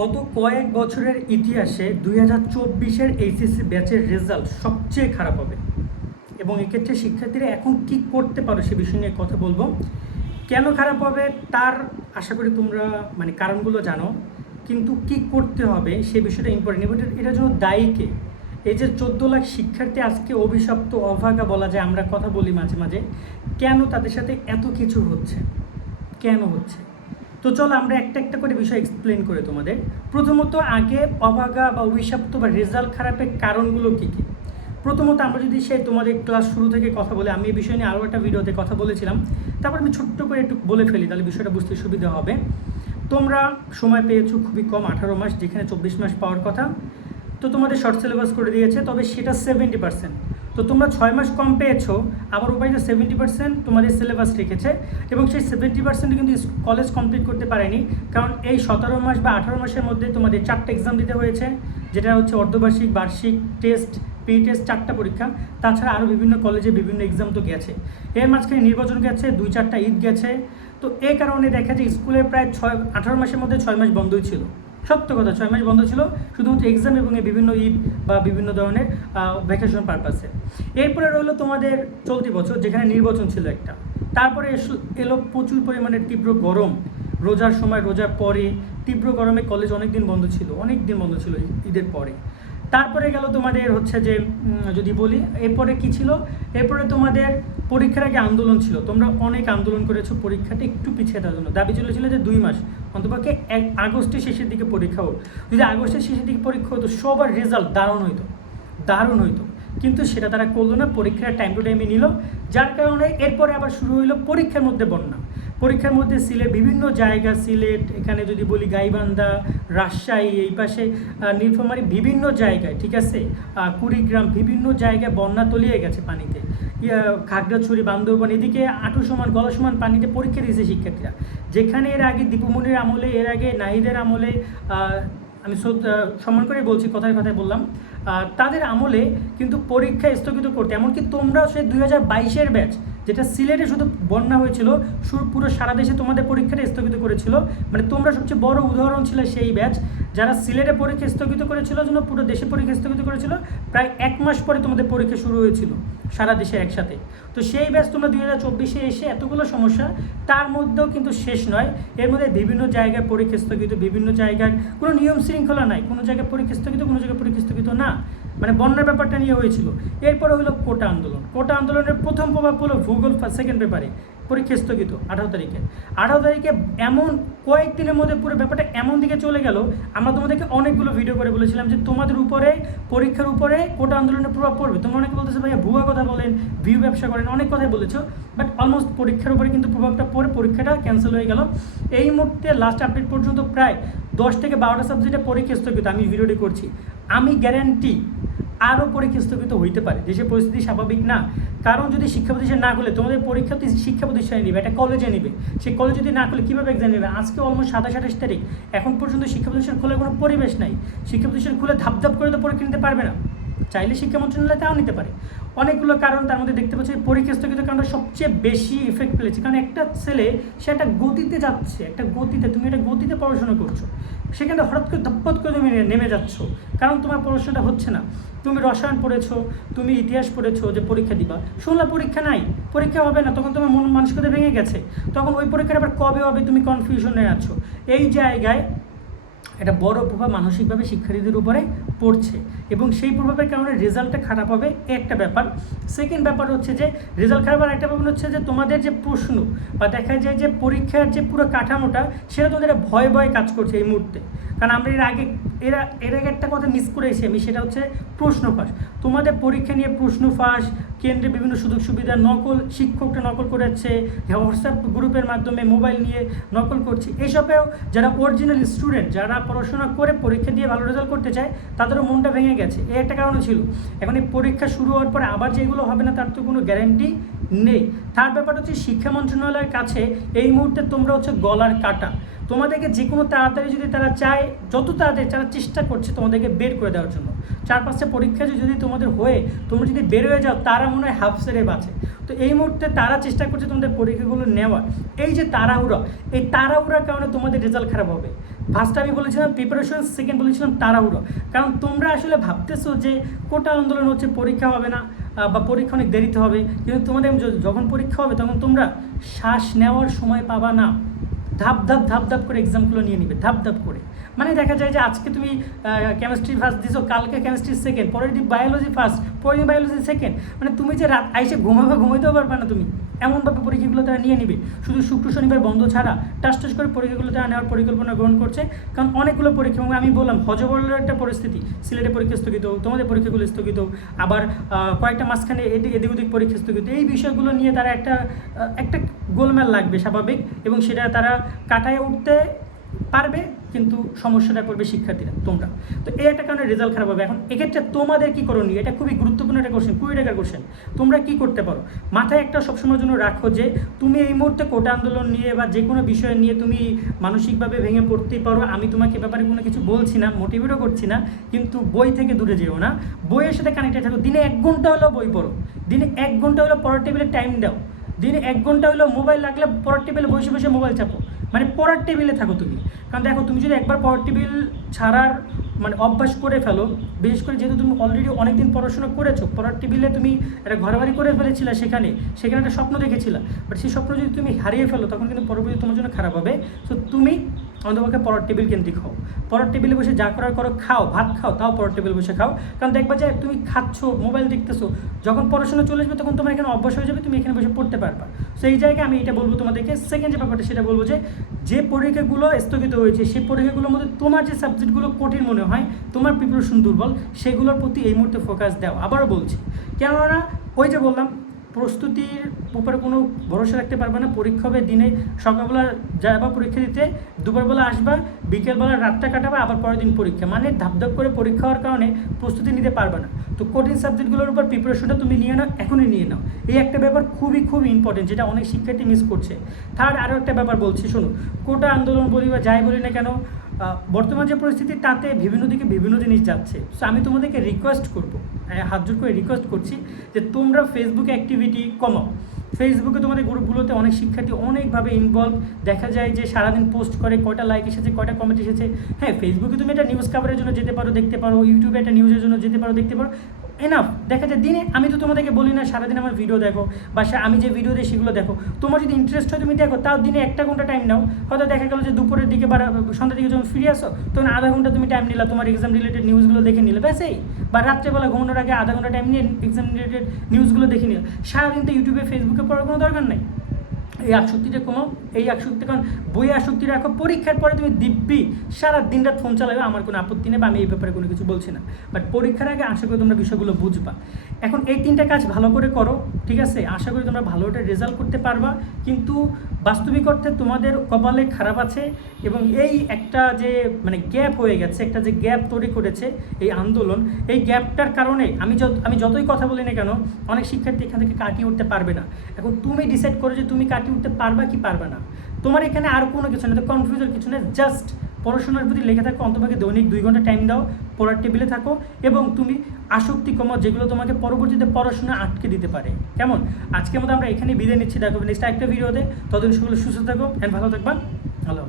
গত কয়েক বছরের ইতিহাসে দুই হাজার চব্বিশের এইচএসসি ব্যাচের রেজাল্ট সবচেয়ে খারাপ হবে। এবং এক্ষেত্রে শিক্ষার্থীরা এখন কি করতে পারো সে বিষয় নিয়ে কথা বলব। কেন খারাপ হবে তার আশা করি তোমরা মানে কারণগুলো জানো। কিন্তু কি করতে হবে সে বিষয়টা ইম্পর্টেন্ট এবং এটা- এটার জন্য দায়ী কে? এই যে চোদ্দ লাখ শিক্ষার্থী আজকে অভিশপ্ত, অভাগা বলা যায়, আমরা কথা বলি মাঝে মাঝে। কেন তাদের সাথে এত কিছু হচ্ছে? কেন হচ্ছে? তো চলো আমরা একটা একটা করে বিষয় এক্সপ্লেন করে তোমাদের। প্রথমত আগে অভাগা বা অভিশাপ্ত বা রেজাল্ট খারাপের কারণগুলো কী কী? প্রথমত আমরা যদি সে তোমাদের ক্লাস শুরু থেকে কথা বলে, আমি এই বিষয় নিয়ে আরও একটা ভিডিওতে কথা বলেছিলাম, তারপর আমি ছোট্ট করে একটু বলে ফেলি, তাহলে বিষয়টা বুঝতে সুবিধা হবে। তোমরা সময় পেয়েছ খুবই কম, আঠারো মাস, যেখানে চব্বিশ মাস পাওয়ার কথা। তো তোমাদের শর্ট সিলেবাস করে দিয়েছে, তবে সেটা সেভেন্টি পার্সেন্ট তো তোমরা ছয় মাস কম পেয়েছ, আবার উপায় যে সেভেন্টি পার্সেন্ট তোমাদের সিলেবাস রেখেছে এবং সেই সেভেন্টি পার্সেন্ট কিন্তু কলেজ কমপ্লিট করতে পারেনি, কারণ এই সতেরো মাস বা আঠারো মাসের মধ্যে তোমাদের চারটে এক্সাম দিতে হয়েছে, যেটা হচ্ছে অর্ধবার্ষিক, বার্ষিক টেস্ট প্রি টেস্ট চারটা পরীক্ষা, তাছাড়া আরও বিভিন্ন কলেজে বিভিন্ন এক্সাম তো গেছে। এর মাঝখানে নির্বাচন গেছে, দুই চারটা ঈদ গেছে। তো এই কারণে দেখা যায় স্কুলের প্রায় ছয়, আঠারো মাসের মধ্যে ছয় মাস বন্ধই ছিল। সত্য কথা, ছয় মাস বন্ধ ছিল শুধুমাত্র এক্সাম এবং বিভিন্ন ঈদ বা বিভিন্ন ধরনের ভ্যাকেশন পারপাসে এরপরে রইল তোমাদের চলতি বছর, যেখানে নির্বাচন ছিল একটা। তারপরে এলো প্রচুর পরিমাণে তীব্র গরম। রোজার সময়, রোজার পরে তীব্র গরমে কলেজ অনেক দিন বন্ধ ছিল অনেক দিন বন্ধ ছিল ঈদের পরে। তারপরে গেল তোমাদের হচ্ছে যে যদি বলি, এরপরে কি ছিল? এরপরে তোমাদের পরীক্ষার আগে আন্দোলন ছিল। তোমরা অনেক আন্দোলন করেছ, পরীক্ষাটা একটু পিছিয়ে দেওয়ার জন্য। দাবি চলেছিল যে দুই মাস। অন্তপক্ষে এক আগস্টের শেষের দিকে পরীক্ষা হোক। যদি আগস্টের শেষের দিকে পরীক্ষা হতো, সবার রেজাল্ট দারুণ হইতো। দারুণ হইতো। কিন্তু সেটা তারা করল না, পরীক্ষার টাইম টু টাইমে নিল। যার কারণে এরপরে আবার শুরু হইল পরীক্ষার মধ্যে বন্যা। পরীক্ষার মধ্যে সিলেট, বিভিন্ন জায়গা সিলেট, এখানে যদি বলি গাইবান্ধা, রাজশাহী, এই পাশে নীলফামারী বিভিন্ন জায়গায়, ঠিক আছে? কুড়িগ্রাম বিভিন্ন জায়গায় বন্যা তলিয়ে গেছে পানিতে। খাগড়াছড়ি, বান্দরবান, এদিকে আঁটু সমান, গলা সমান পানিতে পরীক্ষা দিয়েছে শিক্ষার্থীরা। যেখানে এর আগে দীপুমনির আমলে, এর আগে নাহিদের আমলে আমি সম্মান করে বলছি, কথায় কথায় বললাম তাদের আমলে কিন্তু পরীক্ষা স্থগিত করতে, এমনকি তোমরাও সেই দুই হাজার বাইশের ব্যাচ যেটা সিলেটে শুধু বন্যা হয়েছিল পুরো সারা দেশে তোমাদের পরীক্ষাটা স্থগিত করেছিল। মানে তোমরা সবচেয়ে বড় উদাহরণ ছিল সেই ব্যাচ যারা সিলেটে পরীক্ষা স্থগিত করেছিল জন্য পুরো দেশে পরীক্ষা স্থগিত করেছিল, প্রায় এক মাস পরে তোমাদের পরীক্ষা শুরু হয়েছিল সারা দেশে একসাথে। তো সেই ব্যাচ তোমরা দুই হাজার চব্বিশে এসে এতগুলো সমস্যা, তার মধ্যেও কিন্তু শেষ নয়। এর মধ্যে বিভিন্ন জায়গায় পরীক্ষা স্থগিত, বিভিন্ন জায়গায় কোনো নিয়ম শৃঙ্খলা নাই। কোনো জায়গায় পরীক্ষা স্থগিত, কোনো জায়গায় পরীক্ষা স্থগিত না। মানে বন্যার ব্যাপারটা নিয়ে হয়েছিল। এরপরে হলো কোটা আন্দোলন। কোটা আন্দোলনের প্রথম প্রভাব হলো ভূগোল সেকেন্ড পেপারে পরীক্ষা স্থগিত, আঠারো তারিখে। আঠারো তারিখে এমন কয়েকদিনের মধ্যে পুরো ব্যাপারটা এমন দিকে চলে গেল, আমরা তোমাদেরকে অনেকগুলো ভিডিও করে বলেছিলাম যে তোমাদের উপরে, পরীক্ষার উপরে কোটা আন্দোলনের প্রভাব পড়বে। তোমরা অনেকে বলতেছে, ভাইয়া ভুয়া কথা বলেন ভিউ ব্যবসা করেন, অনেক কথাই বলেছ বাট অলমোস্ট পরীক্ষার উপরে কিন্তু প্রভাবটা পড়ে, পরীক্ষাটা ক্যান্সেল হয়ে গেল। এই মুহূর্তে লাস্ট আপডেট পর্যন্ত প্রায় দশ থেকে বারোটা সাবজেক্টে পরীক্ষা স্থগিত, আমি ভিডিওটি করছি। আমি গ্যারান্টি আরও পরীক্ষা স্থগিত হইতে পারে। দেশের পরিস্থিতি স্বাভাবিক না। কারণ যদি শিক্ষা প্রতিষ্ঠান না খুলে, তোমাদের পরীক্ষা শিক্ষা প্রতিষ্ঠানে নেবে একটা কলেজে নেবে। সেই কলেজ যদি না খুলে, কীভাবে এক্সাম নেবে? আজকে অলমোস্ট সাতাশ আঠাশ তারিখ। এখন পর্যন্ত শিক্ষা প্রতিষ্ঠান খোলার কোনো পরিবেশ নাই। শিক্ষা প্রতিষ্ঠান খুলে ধাপ ধাপ করে তো পরীক্ষা নিতে পারবে না। চাইলে শিক্ষা মন্ত্রণালয় তাও নিতে পারে। অনেকগুলো কারণ তার মধ্যে দেখতে পাচ্ছি পরীক্ষা স্থগিত কারণটা সবচেয়ে বেশি এফেক্ট ফেলেছে কারণ একটা ছেলে, সে একটা গতিতে যাচ্ছে, একটা গতিতে, তুমি একটা গতিতে পড়াশোনা করছ। সেখানে হঠাৎ করে ধপ্পত করে তুমি নেমে যাচ্ছ। কারণ তোমার পড়াশোনাটা হচ্ছে না। তুমি রসায়ন পড়েছো, তুমি ইতিহাস পড়েছো যে পরীক্ষা দিবা। শুনলা পরীক্ষা নাই, পরীক্ষা হবে না, তখন তোমার মন মানসিকতা ভেঙে গেছে। তখন ওই পরীক্ষাটা আবার কবে হবে তুমি কনফিউশনে আছো। এই জায়গায় একটা বড় প্রভাব মানসিকভাবে শিক্ষার্থীদের উপরে পড়ছে এবং সেই প্রভাবের কারণে রেজাল্টটা খারাপ হবে একটা ব্যাপার। সেকেন্ড ব্যাপার হচ্ছে যে, রেজাল্ট খারাপ আর একটা ব্যাপার হচ্ছে যে, তোমাদের যে প্রশ্ন বা দেখা যায় যে পরীক্ষার যে পুরো কাঠামোটা, সেটা তোমাদের ভয় ভয় কাজ করছে এই মুহূর্তে। কারণ আমরা এর আগে এরা, এর আগে একটা কথা মিস করে এসে আমি, সেটা হচ্ছে প্রশ্ন ফাঁস। তোমাদের পরীক্ষা নিয়ে প্রশ্ন ফাঁস, কেন্দ্রে বিভিন্ন সুযোগ সুবিধা নকল শিক্ষকটা নকল করে করেছে হোয়াটসঅ্যাপ গ্রুপের মাধ্যমে মোবাইল নিয়ে নকল করছে। এসবেও যারা অরিজিনাল স্টুডেন্ট যারা পড়াশোনা করে পরীক্ষা দিয়ে ভালো রেজাল্ট করতে চায়, তাদেরও মনটা ভেঙে গেছে। এই একটা কারণ ছিল। এখন এই পরীক্ষা শুরু হওয়ার পরে আবার যেগুলো হবে না, তার তো কোনো গ্যারেন্টি নেই। তার ব্যাপারটা হচ্ছে শিক্ষা মন্ত্রণালয়ের কাছে এই মুহূর্তে তোমরা হচ্ছে গলার কাটা। তোমাদেরকে যে কোনো তাড়াতাড়ি যদি তারা চায়, যত তাড়াতাড়ি তারা চেষ্টা করছে তোমাদেরকে বের করে দেওয়ার জন্য। চার পাঁচটা পরীক্ষা যদি তোমাদের হয়ে, তোমরা যদি বের হয়ে যাও, তারা মনে হয় হাফ সেরে বাঁচে। তো এই মুহূর্তে তারা চেষ্টা করছে তোমাদের পরীক্ষাগুলো নেওয়ার। এই যে তাড়াহুড়া, এই তাড়াহুড়ার কারণে তোমাদের রেজাল্ট খারাপ হবে। ফার্স্ট আমি বলেছিলাম প্রিপারেশন সেকেন্ড বলেছিলাম তাড়াহুড়ো। কারণ তোমরা আসলে ভাবতেছো যে কোটা আন্দোলন হচ্ছে, পরীক্ষা হবে না। বা পরীক্ষা অনেক দেরিতে হবে। কিন্তু তোমাদের যখন পরীক্ষা হবে, তখন তোমরা শ্বাস নেওয়ার সময় পাবা না। ধাপ ধাপ ধাপ ধাপ করে এক্সামগুলো নিয়ে নিবে, ধাপ ধাপ করে। মানে দেখা যায় যে আজকে তুমি কেমিস্ট্রি ফার্স্ট দিছো, কালকে কেমিস্ট্রি সেকেন্ড পরের দিন বায়োলজি ফার্স্ট পরের দিন বায়োলজি সেকেন্ড মানে তুমি যে রাত, আইসে ঘুমাবে, ঘুমাইতেও পারবে না তুমি। এমনভাবে পরীক্ষাগুলো তারা নিয়ে নিবে। শুধু শুক্র, শনিবার বন্ধ ছাড়া টাস টাস করে পরীক্ষাগুলো তারা নেওয়ার পরিকল্পনা গ্রহণ করছে। কারণ অনেকগুলো পরীক্ষা, এবং আমি বললাম হজবরলের একটা পরিস্থিতি। সিলেটে পরীক্ষা স্থগিত হোক, তোমাদের পরীক্ষাগুলো স্থগিত হোক, আবার কয়েকটা মাঝখানে এদিক এদিক, ওদিক পরীক্ষা স্থগিত এই বিষয়গুলো নিয়ে তারা একটা একটা গোলমেল লাগবে স্বাভাবিক এবং সেটা তারা কাটায় উঠতে পারবে, কিন্তু সমস্যাটা করবে শিক্ষার্থীরা, তোমরা। তো এই একটা কারণে রেজাল্ট খারাপ হবে। এখন এক্ষেত্রে তোমাদের কি করণীয়? এটা খুবই গুরুত্বপূর্ণ একটা কোশ্চেন কুড়ি টাকার কোশ্চেন তোমরা কি করতে পারো? মাথায় একটা সবসময়ের জন্য রাখো যে, তুমি এই মুহূর্তে কোটা আন্দোলন নিয়ে বা যে কোনো বিষয় নিয়ে তুমি মানসিকভাবে ভেঙে পড়তেই পারো। আমি তোমাকে ব্যাপারে কোনো কিছু বলছি না মোটিভেটও করছি না, কিন্তু বই থেকে দূরে যেও না। বইয়ের সাথে কানেক্টেড থাকো। দিনে এক ঘণ্টা হলেও বই পড়ো। দিনে এক ঘণ্টা হলেও পড়ার টেবিলে টাইম দাও। দিনে এক ঘণ্টা হলেও মোবাইল লাগলে পরের টেবিলে বসে বসে মোবাইল চাপো। মানে পড়ার টেবিলে থাকো তুমি। কারণ দেখো, তুমি যদি একবার পড়ার টেবিল ছাড়ার মানে অভ্যাস করে ফেলো, বিশেষ করে যেহেতু তুমি অলরেডি অনেকদিন পড়াশোনা করেছ, পড়ার টেবিলে তুমি একটা ঘরবাড়ি করে ফেলেছিলে সেখানে সেখানে একটা স্বপ্ন দেখেছিলা। বাট সেই স্বপ্ন যদি তুমি হারিয়ে ফেলো, তখন কিন্তু পরবর্তী তোমার জন্য খারাপ হবে। সো তুমি অন্তপক্ষে পড়ার টেবিল কেন্দ্রিক হও পড়ার টেবিলে বসে যা করার করো, খাও, ভাত খাও, তাও পড়ার টেবিলে বসে খাও। কারণ দেখবা যে তুমি খাচ্ছ, মোবাইল দেখতেছো, যখন পড়াশোনা চলে আসবে তখন তোমার এখানে অভ্যাস হয়ে যাবে, তুমি এখানে বসে পড়তে পারবা। সো এই জায়গায় আমি এটা বলব তোমাদেরকে। সেকেন্ড যে ব্যাপারটা, সেটা বলব যে যে পরীক্ষাগুলো স্থগিত হয়েছে, সেই পরীক্ষাগুলোর মধ্যে তোমার যে সাবজেক্টগুলো কঠিন মনে হয়, তোমার প্রিপারেশন দুর্বল, সেগুলোর প্রতি এই মুহূর্তে ফোকাস দাও। আবারও বলছি, কেননা ওই যে বললাম প্রস্তুতির উপরে কোনো ভরসা রাখতে পারবে না। পরীক্ষা হবে দিনে। সকালবেলা যাবা পরীক্ষা দিতে, দুপুরবেলা আসবা, বিকেলবেলা রাতটা কাটাবা, আবার পরের দিন পরীক্ষা। মানে ধাপ ধাপ করে পরীক্ষা হওয়ার কারণে প্রস্তুতি নিতে পারবে না। তো কঠিন সাবজেক্টগুলোর উপর প্রিপারেশনটা তুমি নিয়ে নাও, এখনই নিয়ে নাও। এই একটা ব্যাপার খুবই খুব ইম্পর্টেন্ট যেটা অনেক শিক্ষার্থী মিস করছে। থার্ড আরও একটা ব্যাপার বলছি, শোনো, কোটা আন্দোলন বলি বা যাই বলি না কেন বর্তমান যে পরিস্থিতি, তাতে বিভিন্ন দিকে বিভিন্ন জিনিস যাচ্ছে। সো আমি তোমাদেরকে রিকোয়েস্ট করব হাত জোর করে রিকোয়েস্ট করছি যে তোমরা ফেসবুকে অ্যাক্টিভিটি কমাও। ফেসবুকে তোমাদের গ্রুপগুলোতে অনেক শিক্ষার্থী অনেকভাবে ইনভলভ দেখা যায় যে সারাদিন পোস্ট করে কয়টা লাইক এসেছে, কয়টা কমেন্ট এসেছে। হ্যাঁ ফেসবুকে তুমি একটা নিউজ কাভারের জন্য যেতে পারো, দেখতে পারো। ইউটিউবে একটা নিউজের জন্য যেতে পারো, দেখতে পারো। এনাফ দেখা যায় দিনে আমি তো তোমাদেরকে বলি না, সারাদিন আমার ভিডিও দেখো বা আমি যে ভিডিও দিই সেগুলো দেখো। তোমার যদি ইন্টারেস্ট হয় তুমি দেখো, তাও দিনে একটা ঘণ্টা টাইম নাও। হয়তো দেখা গেলো যে দুপুরের দিকে বা সন্ধ্যার দিকে যখন ফিরে আসো তখন আধা ঘণ্টা তুমি টাইম নিলা, তোমার এক্সাম রিলেটেড নিউজগুলো দেখে নিলে, ব্যাস এই। বা রাত্রেবেলা ঘুমানোর আগে আধা ঘণ্টা টাইম নিয়ে এক্সাম রিলেটেড নিউজগুলো দেখে নিলে। সারাদিন তো ইউটিউবে ফেসবুকে পড়ার কোনো দরকার নেই। এই আসক্তিটা কমাও, এই আসক্তি কারণ বই আসক্তি রাখো, পরীক্ষার পরে তুমি দিব্যি সারা দিন রাত ফোন চালাবে, আমার কোনো আপত্তি নেই বা আমি এই ব্যাপারে কোনো কিছু বলছি না। বাট পরীক্ষার আগে আশা করি তোমরা বিষয়গুলো বুঝবা। এখন এই তিনটা কাজ ভালো করে করো, ঠিক আছে? আশা করি তোমরা ভালো একটা রেজাল্ট করতে পারবা। কিন্তু বাস্তবিক অর্থে তোমাদের কপালে খারাপ আছে এবং এই একটা যে মানে গ্যাপ হয়ে গেছে, একটা যে গ্যাপ তৈরি করেছে এই আন্দোলন, এই গ্যাপটার কারণে আমি যত, আমি যতই কথা বলি না কেন, অনেক শিক্ষার্থী এখান থেকে কাটিয়ে উঠতে পারবে না। এখন তুমি ডিসাইড করো যে তুমি কাটিয়ে উঠতে পারবা কি পারবে না। তোমার এখানে আর কোনো কিছু না কনফিউজের কিছু না জাস্ট পড়াশোনার প্রতি লেগে থাকো অন্তভাগে দৈনিক দুই ঘণ্টা টাইম দাও, পড়ার টেবিলে থাকো এবং তুমি আসক্তি কমাও যেগুলো তোমাকে পরবর্তীতে পড়াশোনা আটকে দিতে পারে। কেমন? আজকের মতো আমরা এখানে বিদায় নিচ্ছি। দেখো নেক্সট একটা ভিডিওতে ততদিন সকলে সুস্থ থাকো অ্যান্ড ভালো থাকবা। ভালো